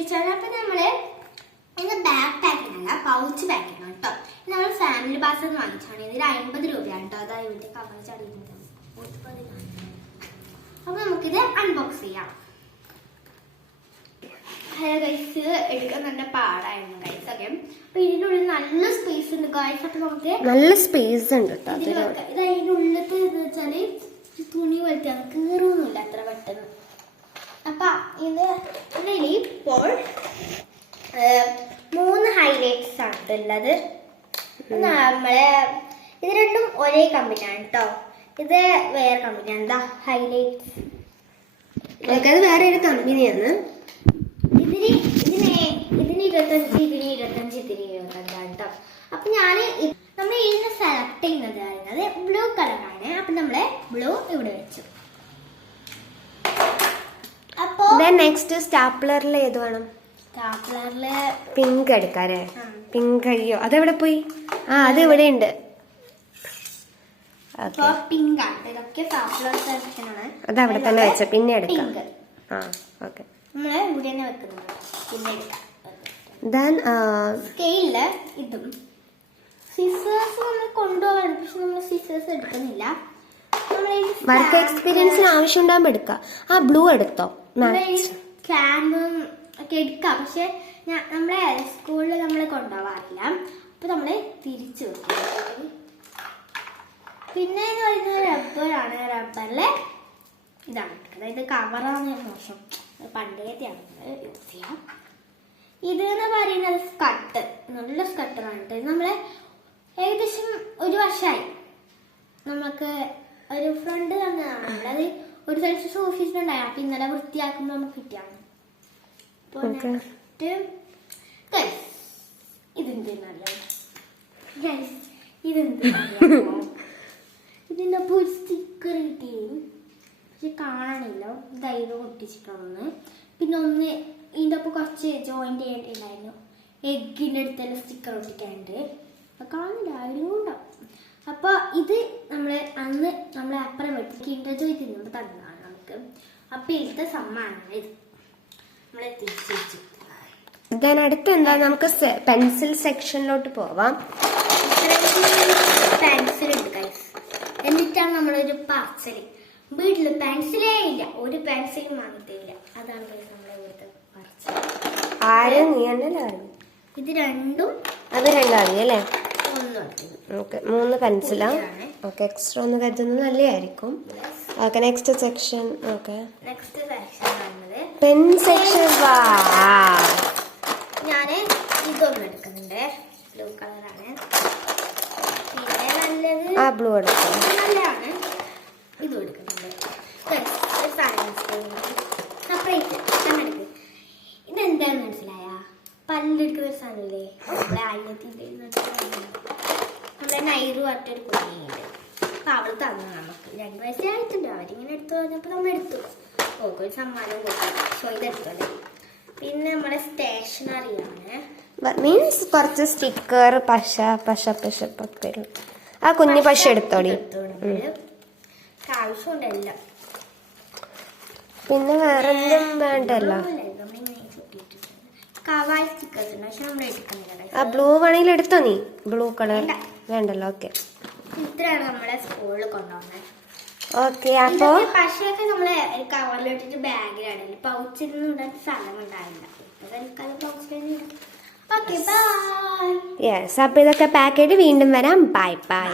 YouTube channel. അപ്പം നമ്മള് back packing അല്ല, പൗച്ച് പാക്കിംഗ് ആണ് കേട്ടോ. നമ്മൾ ഫാമിലി ബാസ് വാങ്ങിച്ചാണ്. ഇതിൽ 50 രൂപയാണ് കേട്ടോ. അതായത് ഇവിടുത്തെ കവർ ചടിയുന്നത്. അപ്പൊ നമുക്കിത് അൺബോക്സ് ചെയ്യാം. ഹലോ ഗൈസ്, എടുക്കാൻ നല്ല പാടായിരുന്നു ഗൈസ്. ഓക്കെ, അപ്പൊ ഇതിന്റെ ഉള്ളിൽ നല്ല സ്പേസ് ഉണ്ട് ഗൈസ്. അപ്പൊ നമുക്ക് നല്ല സ്പേസ് ഉണ്ട് കേട്ടോ. ഇത് അതിന്റെ ഉള്ളിലത്തെ ഇത് വെച്ചാല് തുണി പോലത്തെയാണ്, കീറൊന്നുമില്ല അത്ര പെട്ടെന്ന്. അപ്പൊ ഇതിൽ ഇപ്പോൾ 3 ഹൈലൈറ്റ്സ് ആണ് ഉള്ളത്. നമ്മളെ ഇത് രണ്ടും ഒരേ കമ്പനിയാണ് കേട്ടോ. ഇത് വേറെ കമ്പനിയാണ്. എന്താ ഹൈലൈറ്റ്സ്, അത് വേറെ ഒരു കമ്പനിയാണ്. ഇതിന് 25, ഇതിന് 25, ഇതിന് 25 കേട്ടോ. അപ്പൊ നമ്മൾ ഇതിന് സെലക്ട് ചെയ്യുന്നത് ബ്ലൂ കളറാണ്. അപ്പൊ നമ്മള് ബ്ലൂ ഇവിടെ വെച്ചു. അപ്പൊ നെക്സ്റ്റ് സ്റ്റാപ്ലറിൽ ഏത് വേണം? സ്റ്റാപ്ലറില് പിങ്ക് എടുക്കാല്ലേ? പിങ്ക് അയ്യോ, അതെവിടെ പോയി? അത് ഇവിടെ ഉണ്ട്. പിങ്ക് ആണ് ഇതൊക്കെ. സ്റ്റാപ്ലർ സെലക്ഷനാണ്. അത് അവിടെ തന്നെ വെച്ച പിന്നെ എടുക്കാം. ഓക്കെ, നമ്മള് ഇവിടെ തന്നെ വെക്കുന്നുണ്ട്. പിന്നെ എടുക്കാം. സ്കെയില് ഇതും സിസേഴ്സ് നമ്മൾ കൊണ്ടുപോകാൻ, പക്ഷെ നമ്മൾ സിസേഴ്സ് എടുക്കുന്നില്ല. വർക്ക് എക്സ്പീരിയൻസിന് ആവശ്യം ഉണ്ടാകുമ്പോ എടുക്കാം. ബ്ലൂ എടുത്തോ? ക്യാമ്പും ഒക്കെ എടുക്കാം, പക്ഷെ നമ്മളെ സ്കൂളിൽ നമ്മളെ കൊണ്ടുപോകാറില്ല. അപ്പൊ നമ്മള് തിരിച്ചു വെക്കും. പിന്നെ എന്ന് പറയുന്നത് റബ്ബറാണ്. റബ്ബറില് ഇതാണ് എടുക്കുന്നത്. ഇത് കവറാണ് മോശം, പണ്ടേത്തെയാണ് യൂസ് ചെയ്യാം. ഇത് എന്ന് പറയുന്നത് സ്കട്ട്, നല്ല സ്കട്ടറാണ്. നമ്മള് ഏകദേശം 1 വർഷമായി നമുക്ക് ഒരു ഫ്രണ്ട് തന്നതാണ്. നമ്മളത് ഒരു സ്ഥലത്ത് ഓഫീസിലുണ്ടായി. അപ്പൊ ഇന്നലെ വൃത്തിയാക്കുമ്പോൾ നമുക്ക് കിട്ടിയാണ്. ഇതിന്റെ ഒപ്പം ഒരു സ്റ്റിക്കർ കിട്ടി, പക്ഷെ കാണാനില്ല. ധൈര്യം ഒട്ടിച്ചിട്ടാണ്. പിന്നെ ഒന്ന് ഇതിന്റെ ഒപ്പം കുറച്ച് ജോയിന്റ് ചെയ്യേണ്ടിണ്ടായിരുന്നു. എഗ്ഗിന്റെ അടുത്തുള്ള സ്റ്റിക്കർ ഒട്ടിക്കാനുണ്ട്. കാണില്ല, ആയിരുന്നുണ്ടാവും. അപ്പൊ ഇത് അന്ന് നമ്മളെ അപ്പുറം വെട്ടി കിൻഡർ ജോയ് തിന്നുമ്പോ തന്നതാണ് നമുക്ക്. അപ്പൊ ഇതിന്റെ സമ്മാനമാണ് ഇത്. നമ്മളെ തിരിച്ചു വെച്ചു. അടുത്ത് എന്താ, നമുക്ക് പെൻസിൽ സെക്ഷനിലോട്ട് പോവാം. പെൻസിൽ ഉണ്ട് ഗൈസ്. എന്നിട്ടാണ് നമ്മളൊരു പാർസല്. വീട്ടില് പെൻസിലേ ഇല്ല, ഒരു പെൻസിലും വാങ്ങിയിട്ടില്ല. അതാണ് നമ്മളെ ഇവിടുത്തെ പാർസൽ. ഇത് രണ്ടും അത് രണ്ടാളിയല്ലേ? 3 പെൻസിലാ. ഓക്കെ, എക്സ്ട്രാ ഒന്ന് കരുതുന്നത് നല്ലതായിരിക്കും. Okay, next section. Okay, next section pen section. ഞാന് ഇതൊന്നും എടുക്കുന്നുണ്ട്. ബ്ലൂ കളറാണ്. പിന്നെ നല്ലത് ബ്ലൂ എടുക്കാം. നല്ലതാണ്. ഇതും എടുക്കുന്നുണ്ട്. ഇതെന്താന്ന് മനസ്സിലായ? പല്ലെടുക്കുന്ന ഒരു സാധനല്ലേ, നമ്മളെ ആയിരത്തിന്റെ നമ്മളെ നൈറു പറഞ്ഞൊരു കുഞ്ഞിയുണ്ട്. അപ്പൊ അവള് തന്നു നമുക്ക്. 2 വയസ്സേ ആയിട്ടുണ്ട്. അവരിങ്ങനെ എടുത്തു പറഞ്ഞപ്പോ നമ്മൾ എടുത്തു. ഒരു സമ്മാനം കൊടുത്തു. സോ ഇതെടുത്തത്. പിന്നെ നമ്മുടെ സ്റ്റേഷനറിയാണ്. മീൻസ് കുറച്ച് സ്റ്റിക്കർ, പശ കുഞ്ഞു പശ എടുത്തോളി. ആവശ്യമുണ്ടല്ലോ. പിന്നെ വേറെ എന്തും വേണ്ടല്ലോ. കവായി സ്റ്റിക്കേഴ്സ് ഉണ്ട്, പക്ഷെ നമ്മൾ എടുക്കുന്നില്ല. ബ്ലൂ വേണമെങ്കിൽ എടുത്തോ നീ? ബ്ലൂ കളർ വേണ്ടല്ലോ. ഓക്കെ, ഇത്രയാണ് നമ്മളെ സ്കൂളിൽ കൊണ്ടുപോകുന്നത്. ഓക്കെ, അപ്പൊ പശയൊക്കെ നമ്മളെ കവറിലിട്ടിട്ട് ബാഗിലാണ്. പൗച്ചിലൊന്നും ഇടാൻ സ്ഥലം ഉണ്ടാവില്ല. യെസ്, അപ്പൊ ഇതൊക്കെ പാക്ക് ചെയ്ത് വീണ്ടും വരാം. Bye bye.